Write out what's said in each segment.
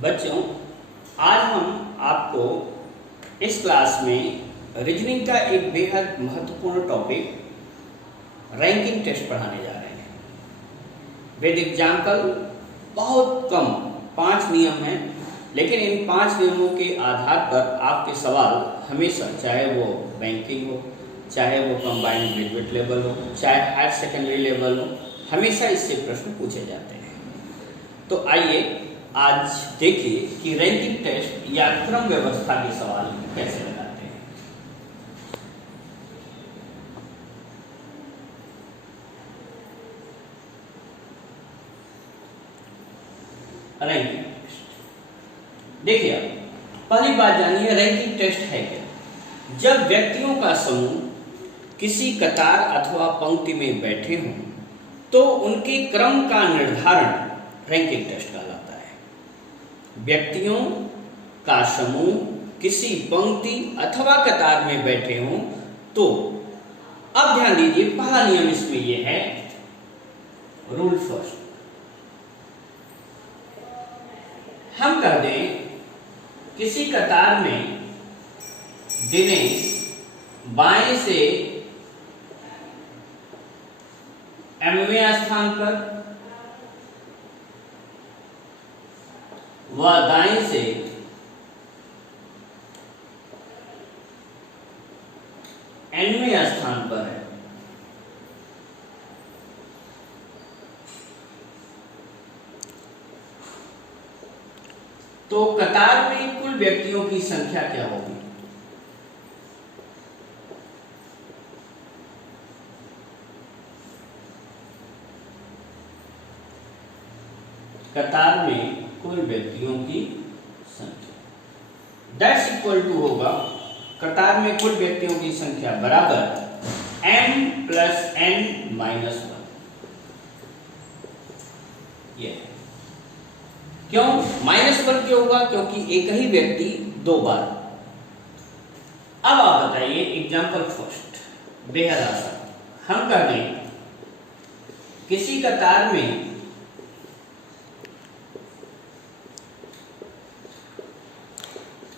बच्चों, आज हम आपको इस क्लास में रीजनिंग का एक बेहद महत्वपूर्ण टॉपिक रैंकिंग टेस्ट पढ़ाने जा रहे हैं। विद एग्जाम्पल बहुत कम 5 नियम हैं, लेकिन इन 5 नियमों के आधार पर आपके सवाल हमेशा, चाहे वो बैंकिंग हो, चाहे वो कंबाइंड ग्रेजुएट लेवल हो, चाहे हायर सेकेंडरी लेवल हो, हमेशा इससे प्रश्न पूछे जाते हैं। तो आइए आज देखिए कि रैंकिंग टेस्ट या क्रम व्यवस्था के सवाल कैसे लगाते हैं। रैंकिंग टेस्ट देखिए, आप पहली बात जानिए रैंकिंग टेस्ट है क्या। जब व्यक्तियों का समूह किसी कतार अथवा पंक्ति में बैठे हों तो उनके क्रम का निर्धारण रैंकिंग टेस्ट कहलाता है। व्यक्तियों का समूह किसी पंक्ति अथवा कतार में बैठे हों तो, अब ध्यान दीजिए, पहला नियम इसमें यह है, रूल फर्स्ट। हम कर दें किसी कतार में दिनेश बाएं से एमवें स्थान पर व दाएं से एनवें स्थान पर है। तो कतार में कुल व्यक्तियों की संख्या क्या होगी? कतार में कुल व्यक्तियों की संख्या दैट्स इक्वल टू होगा, कतार में कुल व्यक्तियों की संख्या बराबर m प्लस n माइनस 1। ये क्यों -1 क्यों होगा? क्योंकि एक ही व्यक्ति 2 बार। अब आप बताइए, एग्जाम्पल फर्स्ट, बेहद आसान। हम कर दें किसी कतार में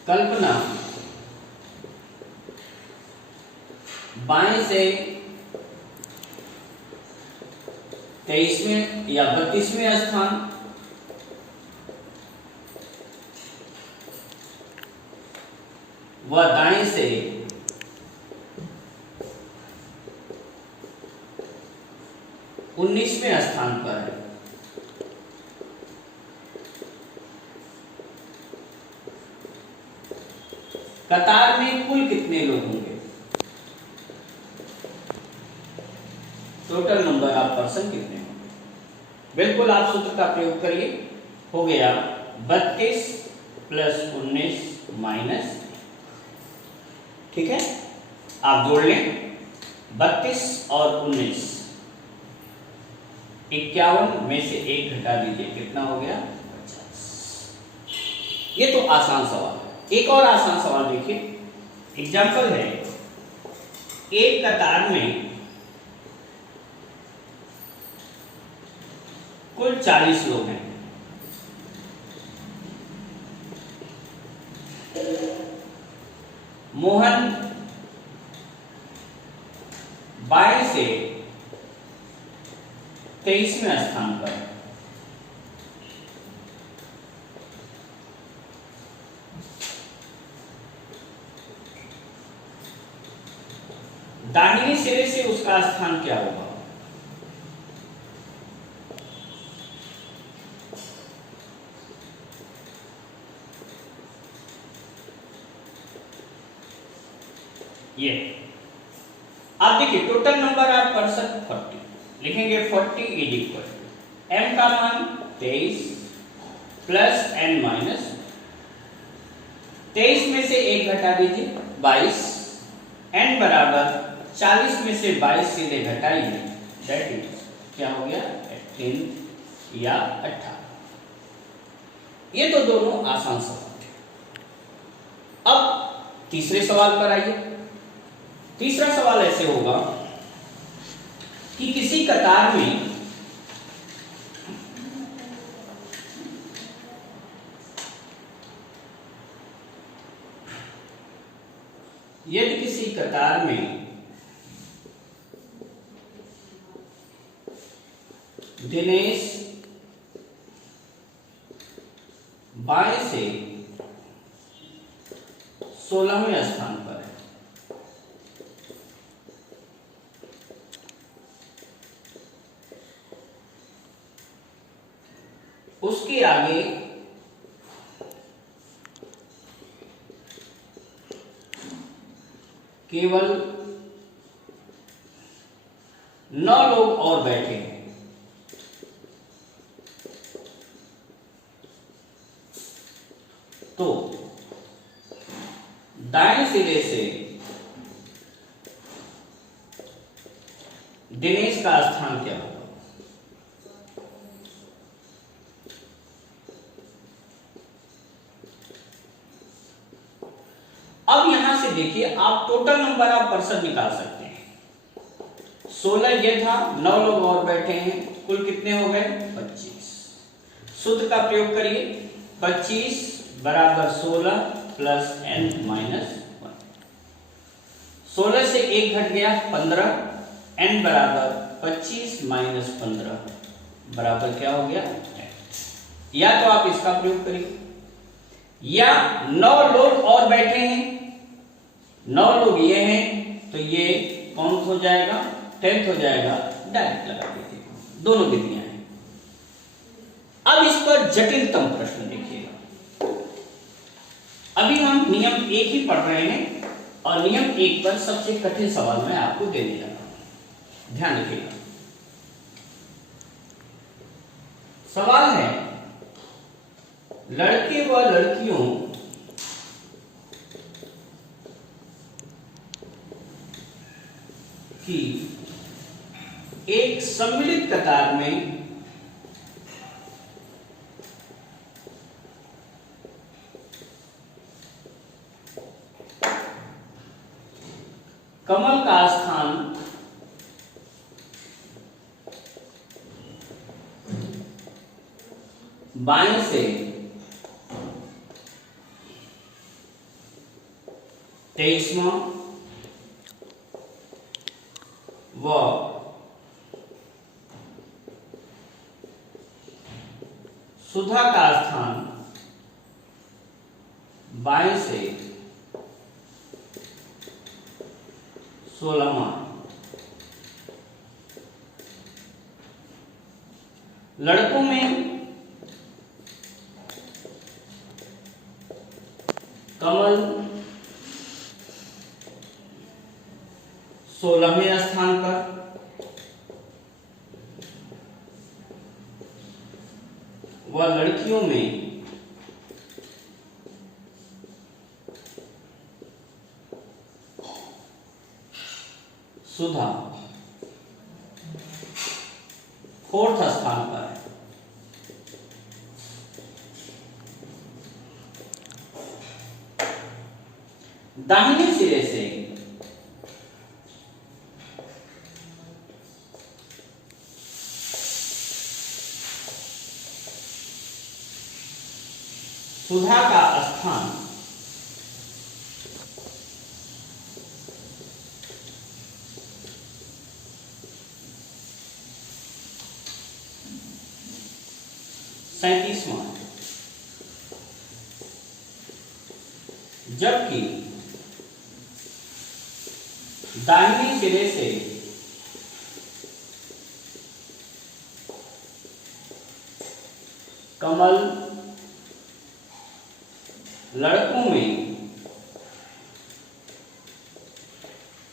कल्पना बाएं से 23वें या 32वें स्थान, व दाएं से 19वें स्थान पर है। कतार में कुल कितने लोग होंगे? टोटल नंबर ऑफ पर्सन कितने होंगे? बिल्कुल आप सूत्र का प्रयोग करिए, हो गया 32 प्लस 19 माइनस, ठीक है, आप जोड़ लें 32 और 19, 51 में से 1 घटा दीजिए, कितना हो गया? 50। ये तो आसान सवाल है। एक और आसान सवाल देखिए, एग्जाम्पल है, एक कतार में कुल 40 लोग हैं। मोहन बाएं से 23वें स्थान पर है। दाहिने सिरे से उसका स्थान क्या होगा? ये आप देखिए, टोटल नंबर ऑफ पर्सन 40, लिखेंगे 40 इज इक्वल टू m का मान 23 प्लस n माइनस 23 में से 1 घटा दीजिए 22, n बराबर 40 में से 22 सीधे घटाइए, दैट इज क्या हो गया? 18 या 18। ये तो दोनों आसान सवाल थे। अब तीसरे सवाल पर आइए। तीसरा सवाल ऐसे होगा कि किसी कतार में यदि किसी कतार में दिनेश बाएं से 16वें स्थान पर है, उसके आगे केवल 9 लोग और बैठे हैं, तो दाएं सिरे से दिनेश का स्थान क्या होगा? अब यहां से देखिए, आप टोटल नंबर ऑफ पर्सन निकाल सकते हैं। 16 ये था, 9 लोग और बैठे हैं, कुल कितने हो गए? 25। सूत्र का प्रयोग करिए, 25 बराबर 16 प्लस n माइनस 1। 16 से 1 घट गया 15, n बराबर 25 माइनस 15 बराबर क्या हो गया? या तो आप इसका प्रयोग करिए, या 9 लोग और बैठे हैं, 9 लोग ये हैं, तो ये कौन हो जाएगा? 10th हो जाएगा। डायरेक्ट लगा दीजिए, दोनों विधियां हैं। अब इस पर जटिलतम प्रश्न देखिएगा। अभी हम नियम 1 ही पढ़ रहे हैं, और नियम 1 पर सबसे कठिन सवाल मैं आपको देने जा रहा हूं, ध्यान रखिएगा। सवाल है, लड़के व लड़कियों की एक सम्मिलित कतार में कमल का स्थान बाएं से 23वां व सुधा का स्थान बाएं से 16वां। लड़कों में कमल 16वें स्थान पर, व लड़कियों में सुधा 4th स्थान पर है। दाहिने सिरे से सुधा का स्थान सैंतीसवां, जबकि दाहिने सिरे से कमल लड़कों में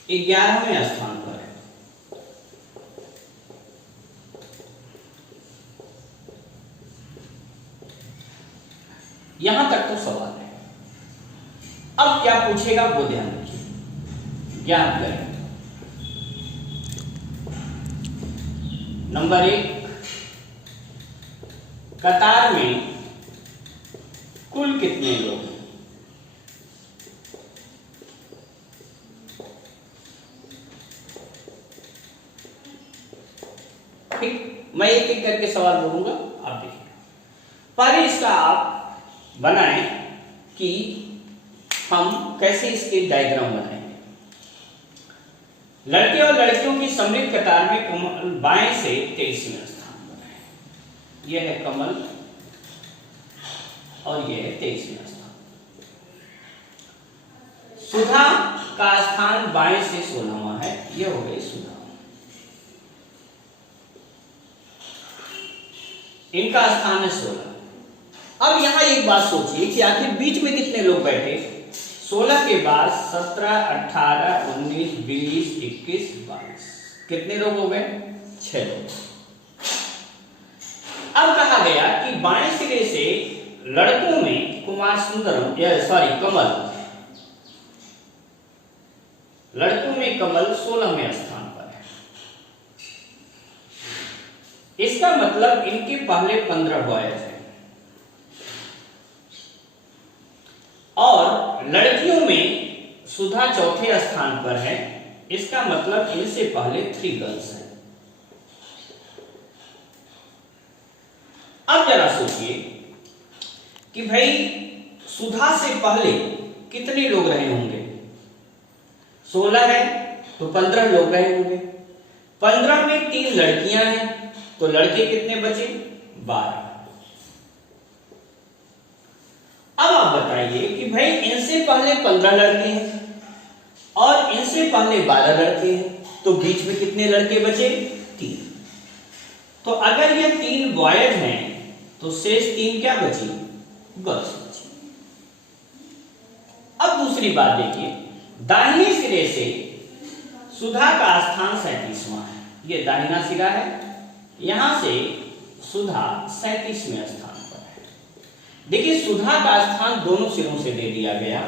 11वें स्थान पर है। यहां तक तो सवाल है। अब क्या पूछेगा वो ध्यान रखिए, ज्ञात करें। नंबर 1, कतार में कुल कितने लोग हैं? ठीक, मैं एक एक करके सवाल बोलूंगा, आप देखिए। पहले इसका आप बनाएं कि हम कैसे इसके डायग्राम बनाएंगे। लड़के और लड़कियों की सम्मिलित कतार में कमल बाएं से 23वें स्थान पर है। यह है कमल और यह है 23वें स्थान। सुधा का स्थान बाएं से 16वां है, यह हो गई सुधा। इनका स्थान है 16। अब यहां एक बात सोचिए कि आखिर बीच में कितने लोग बैठे। 16 के बाद 17, 18, 19, 20, 21, 22 कितने लोग हो गए? 6 लोग। अब कहा गया कि बाएं सिरे से लड़कों में कुमार सुंदरम कमल, लड़कों में कमल 16वें स्थान पर है। इसका मतलब इनके पहले 15 बॉयज हैं और लड़कियों में सुधा चौथे स्थान पर है। इसका मतलब इनसे पहले 3 गर्ल्स हैं। अब जरा सोचिए कि भाई सुधा से पहले कितने लोग रहे होंगे? 16 है तो 15 लोग रहे होंगे। 15 में 3 लड़कियां हैं तो लड़के कितने बचे? 12। अब आप बताइए कि भाई इनसे पहले 15 लड़के हैं और इनसे पहले 12 लड़के हैं तो बीच में कितने लड़के बचे? 3। तो अगर ये 3 बॉयज हैं तो शेष 3 क्या बची? गर्ल्स बची। अब दूसरी बात देखिए, दाहिने सिरे से सुधा का स्थान 37वां है। ये दाहिना सिरा है, यहां से सुधा 37वें स्थान पर है। देखिए सुधा का स्थान दोनों सिरों से दे दिया गया,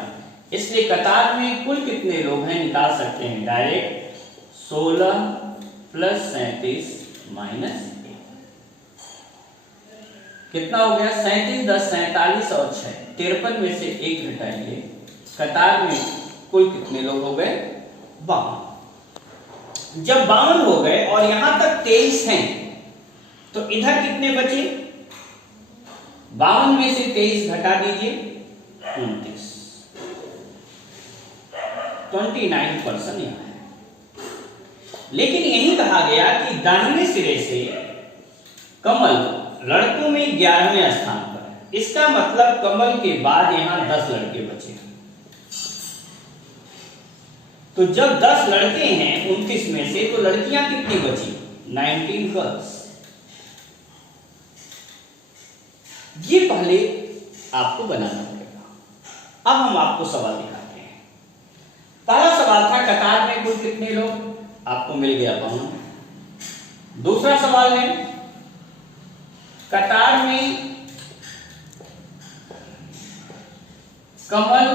इसलिए कतार में कुल कितने लोग हैं निकाल सकते हैं डायरेक्ट। 16 + 37 - 1 कितना हो गया? 37, 10, 47 और 6 53 में से 1 घटाइए। कतार में कुल कितने लोग हो गए? 52। जब 52 हो गए और यहां तक 23 हैं तो इधर कितने बचे? 52 में से 23 घटा दीजिए, 29। 29% यहां है। लेकिन यही कहा गया कि दाहिने सिरे से कमल लड़कों में 11वें स्थान पर है। इसका मतलब कमल के बाद यहां 10 लड़के बचे। तो जब 10 लड़के हैं 29 में से तो लड़कियां कितनी बची? 19 गर्ल्स। ये पहले आपको बनाना पड़ेगा। अब हम आपको सवाल दिखाते हैं। पहला सवाल था कतार में कुल कितने लोग? आपको मिल गया 52। दूसरा सवाल है कतार में कमल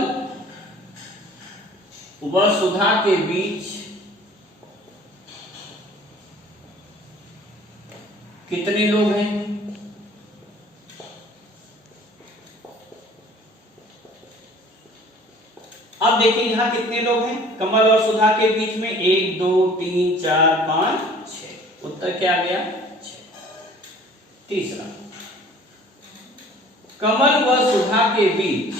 व सुधा के बीच कितने लोग हैं? अब देखिए यहां कितने लोग हैं कमल और सुधा के बीच में? 1, 2, 3, 4, 5, 6। उत्तर क्या आ गया? 6। तीसरा, कमल व सुधा के बीच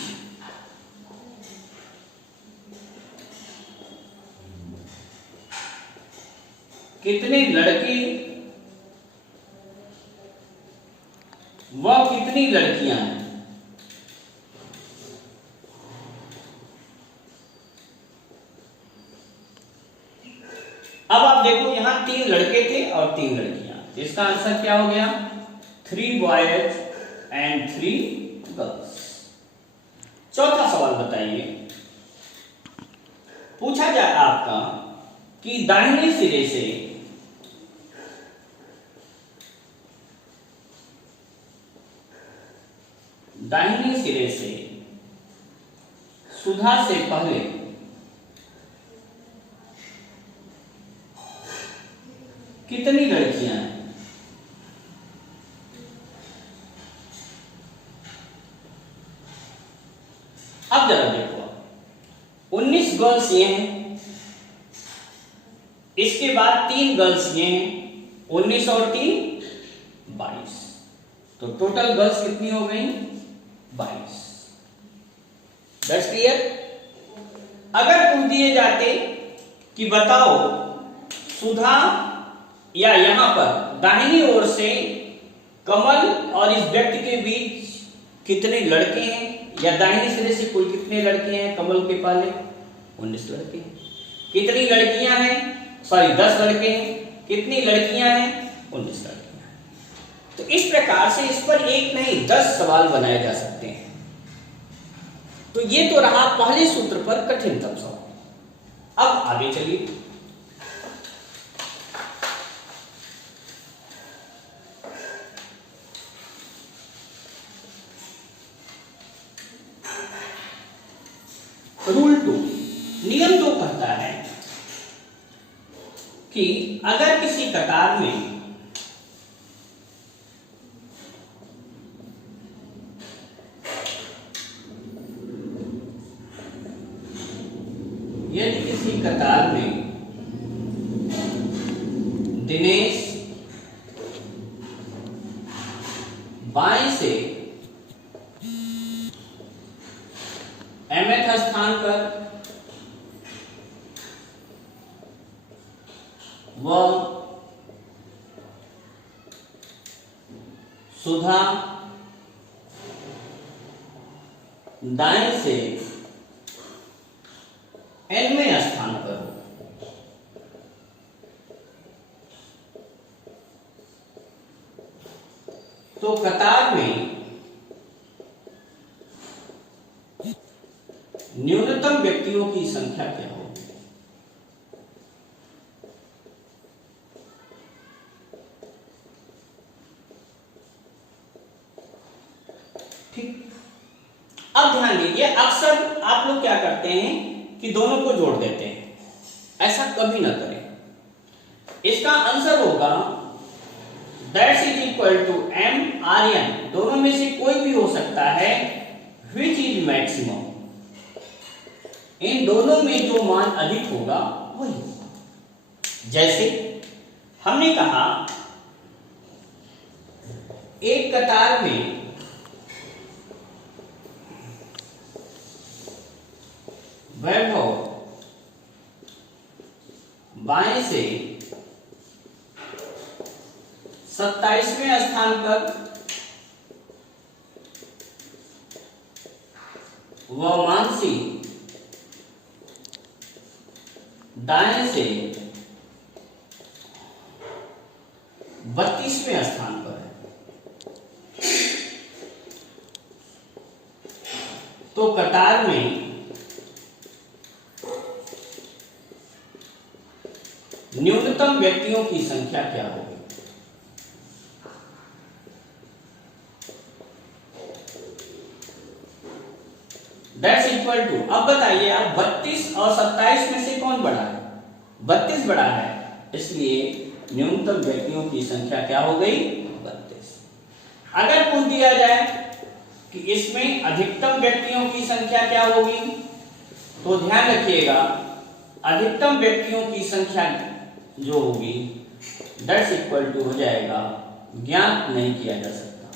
कितने लड़के व कितनी लड़कियां हैं? अब आप देखो यहां 3 लड़के थे और 3 लड़कियां, इसका आंसर क्या हो गया? 3 बॉयज एंड 3 गर्ल्स। चौथा सवाल बताइए, पूछा जाए आपका कि दाहिने सिरे से सुधा से पहले कितनी लड़कियां हैं? अब जरा देखो, 19 गर्ल्स ये हैं, इसके बाद 3 गर्ल्स ये हैं, 19 और 3 22। तो टोटल गर्ल्स कितनी हो गई? 22। That's clear. अगर पूछ दिए जाते कि बताओ सुधा या यहां पर दाहिनी ओर से कमल और इस व्यक्ति के बीच कितने लड़के हैं, या दाहिने सिरे से कुल कितने लड़के हैं कमल के पाले? 19 लड़के हैं। कितनी लड़कियां हैं? सॉरी 10 लड़के हैं। कितनी लड़कियां हैं? 19 लड़कियां हैं। तो इस प्रकार से इस पर एक नहीं 10 सवाल बनाए जा सकते हैं। तो ये तो रहा पहले सूत्र पर कठिनतम सवाल। अब आगे चलिए। रूल 2, नियम 2 कहता है कि अगर किसी कतार में यदि किसी कतार में दिनेश बाएं से mth स्थान पर व सुधा दाएं से nवें स्थान पर हो, तो कतार में न्यूनतम व्यक्तियों की संख्या क्या होगी? ठीक। अब ध्यान दीजिए, अक्सर आप लोग क्या करते हैं कि दोनों को जोड़ देते हैं। ऐसा कभी ना करें। इसका आंसर होगा that's is equal to m r n, दोनों में से कोई भी हो सकता है, which इज मैक्सिमम, इन दोनों में जो मान अधिक होगा वही होगा। जैसे हमने कहा एक कतार में वैभव बाएं से 27वें स्थान पर व मानसी दाएं से 32वें स्थान पर है, तो कतार में न्यूनतम व्यक्तियों की संख्या क्या होगी? दैट्स इक्वल टू, अब बताइए आप 32 और 27 में से कौन बड़ा है? 32 बड़ा है, इसलिए न्यूनतम व्यक्तियों की संख्या क्या हो गई? 32। अगर पूछ दिया जाए कि इसमें अधिकतम व्यक्तियों की संख्या क्या होगी, तो ध्यान रखिएगा अधिकतम व्यक्तियों की संख्या जो होगी दैट्स इक्वल टू हो जाएगा, ज्ञात नहीं किया जा सकता,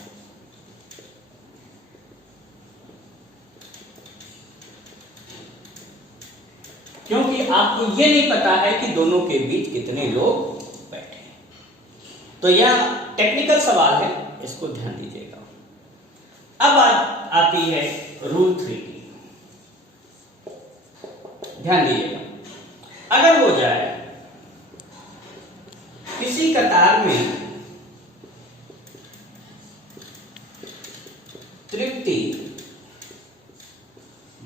क्योंकि आपको ये नहीं पता है कि दोनों के बीच कितने लोग बैठे हैं। तो यह टेक्निकल सवाल है, इसको ध्यान दीजिएगा। अब आती है रूल 3 की, ध्यान दीजिएगा। अगर हो जाए किसी कतार में तृप्ति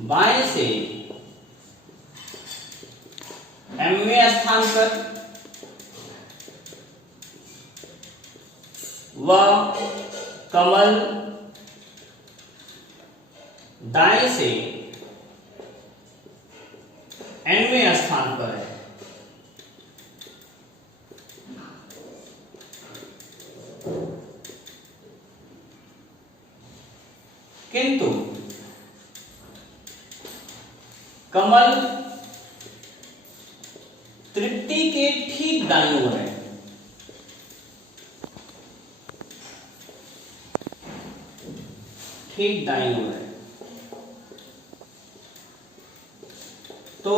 बाएं से mवें स्थान पर व कमल दाएं से nवें स्थान पर है, किंतु कमल तृप्ति के ठीक दाईं ओर है, ठीक दाईं ओर है, तो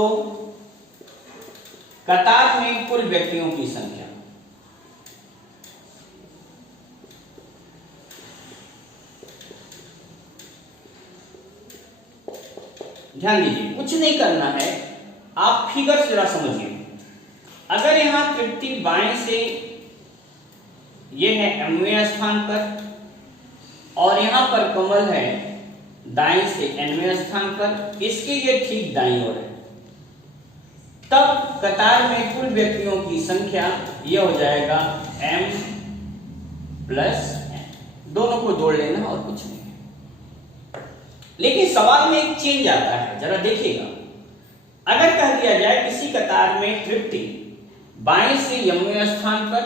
कतार में कुल व्यक्तियों की संख्या। ध्यान दीजिए, कुछ नहीं करना है, आप फिगर जरा समझिए। अगर यहां तृप्ति बाएं से ये है mवें स्थान पर और यहां पर कमल है दाएं से nवें स्थान पर, इसके ये ठीक दाईं ओर है, तब कतार में कुल व्यक्तियों की संख्या ये हो जाएगा m प्लस n। दोनों को जोड़ लेना और कुछ नहीं है। लेकिन सवाल में एक चेंज आता है, जरा देखिएगा। अगर कह दिया जाए किसी कतार में तृप्ति बाएं से यमवें स्थान पर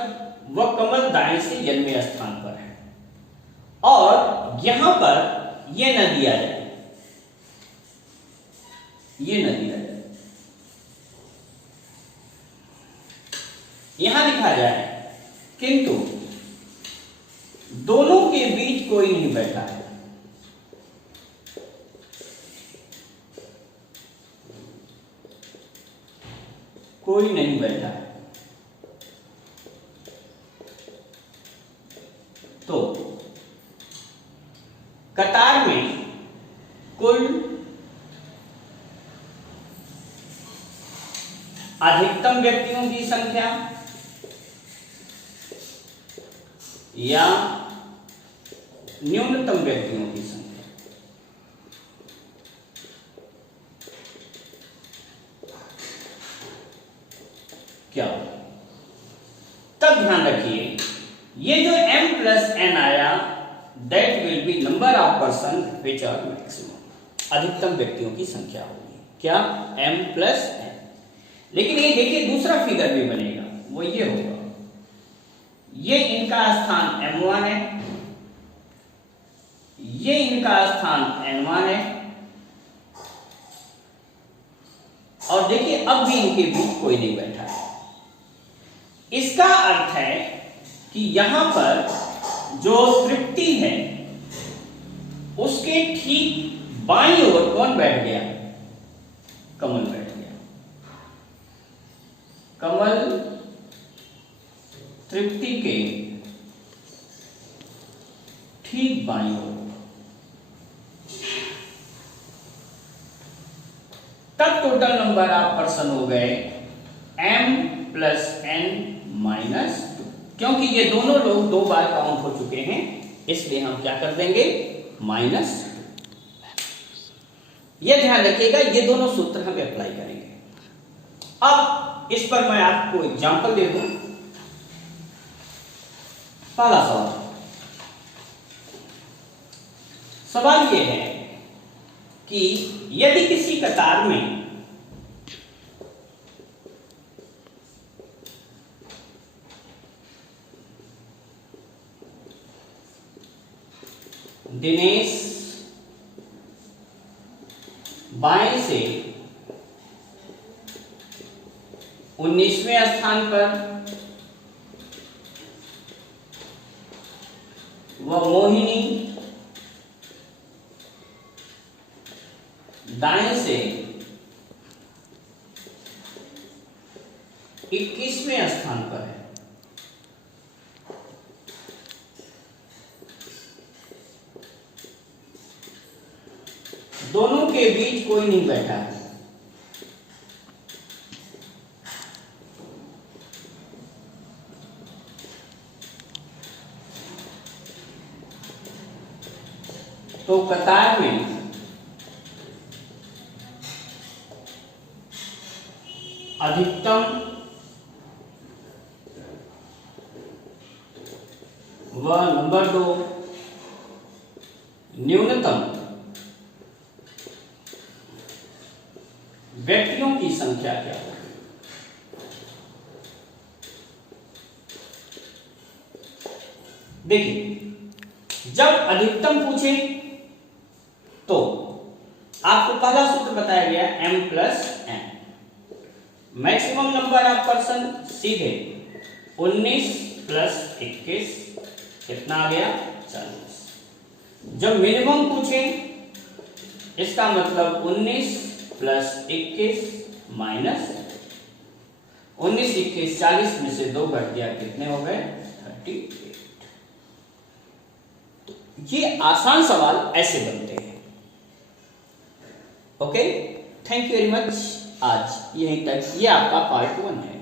व कमल दाएं से यनवें स्थान पर है, और यहां पर यह न दिया जाए, ये न दिया जाए, यहां लिखा जाए किंतु दोनों के बीच कोई नहीं बैठा है। कोई नहीं बैठा है, तो कतार में कुल अधिकतम व्यक्तियों की संख्या या न्यूनतम व्यक्तियों की संख्या, क्या होगा? तब ध्यान रखिए, ये जो m प्लस n आया, that will be number of person which are maximum. अधिकतम व्यक्तियों की संख्या होगी क्या? m plus n। लेकिन ये देखिए दूसरा फिगर भी बनेगा, वो ये होगा, ये इनका स्थान m1 है, ये इनका स्थान n1 है, और देखिए अब भी इनके बीच कोई नहीं बैठा है। इसका अर्थ है कि यहां पर जो तृप्ति है उसके ठीक बाईं ओर कौन बैठ गया? कमल बैठ गया। कमल तृप्ति के ठीक बाईं ओर, तब टोटल नंबर ऑफ पर्सन हो गए m प्लस n माइनस 2। क्योंकि ये दोनों लोग दो बार काउंट हो चुके हैं, इसलिए हम क्या कर देंगे? माइनस 2। यह ध्यान रखिएगा, ये दोनों सूत्र हम अप्लाई करेंगे। अब इस पर मैं आपको एग्जांपल दे दूं। पहला सवाल यह है कि यदि किसी कतार में दिनेश बाएं से 19वें स्थान पर व मोहिनी दाएं से 21वें स्थान पर है, दोनों के बीच कोई नहीं बैठा है, तो कतार में अधिकतम व नंबर 2 न्यूनतम व्यक्तियों की संख्या क्या होगी? देखिए, जब अधिकतम पूछे तो आपको पहला सूत्र बताया गया m plus n। Maximum number of person सीधे 19 प्लस 21 कितना आ गया? 40। जब मिनिमम पूछे इसका मतलब 19 प्लस 21 माइनस, 19 21 40 में से 2 घट दिया, कितने हो गए? 38। तो ये आसान सवाल ऐसे बनते हैं। Okay, thank you very much. आज यहीं तक, ये आपका पार्ट 1 है।